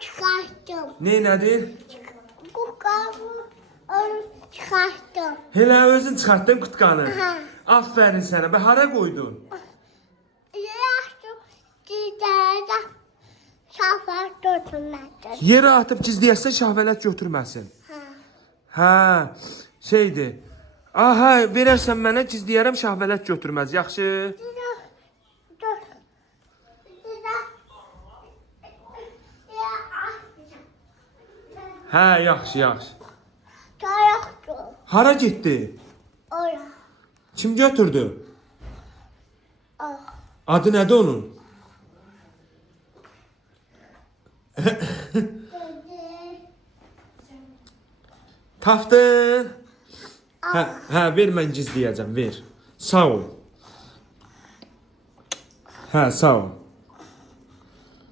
çıkarttım. Neynədir? Kukamı onu çıkarttım. Elə özün çıxartdın qutqanı. Aha. Aferin sənə. Bə hara qoydun? Yaşlı çizdirdə şafak tutmadım. Yerə atıb gizləyəsən şahvələt götürməsin. Hə, şeydir. Aha, verərsən mənə gizləyərəm şahvələt götürməz. Yaxşı. Dur. Hə, yaxşı, yaxşı. Çayaqdır. Hara getdi? Ora. Kim götürdü? Ah. Adı nədir onun? Tapdın. Hə, ver mən gizləyəcəm, ver. Sağ ol. Hə, sağ ol.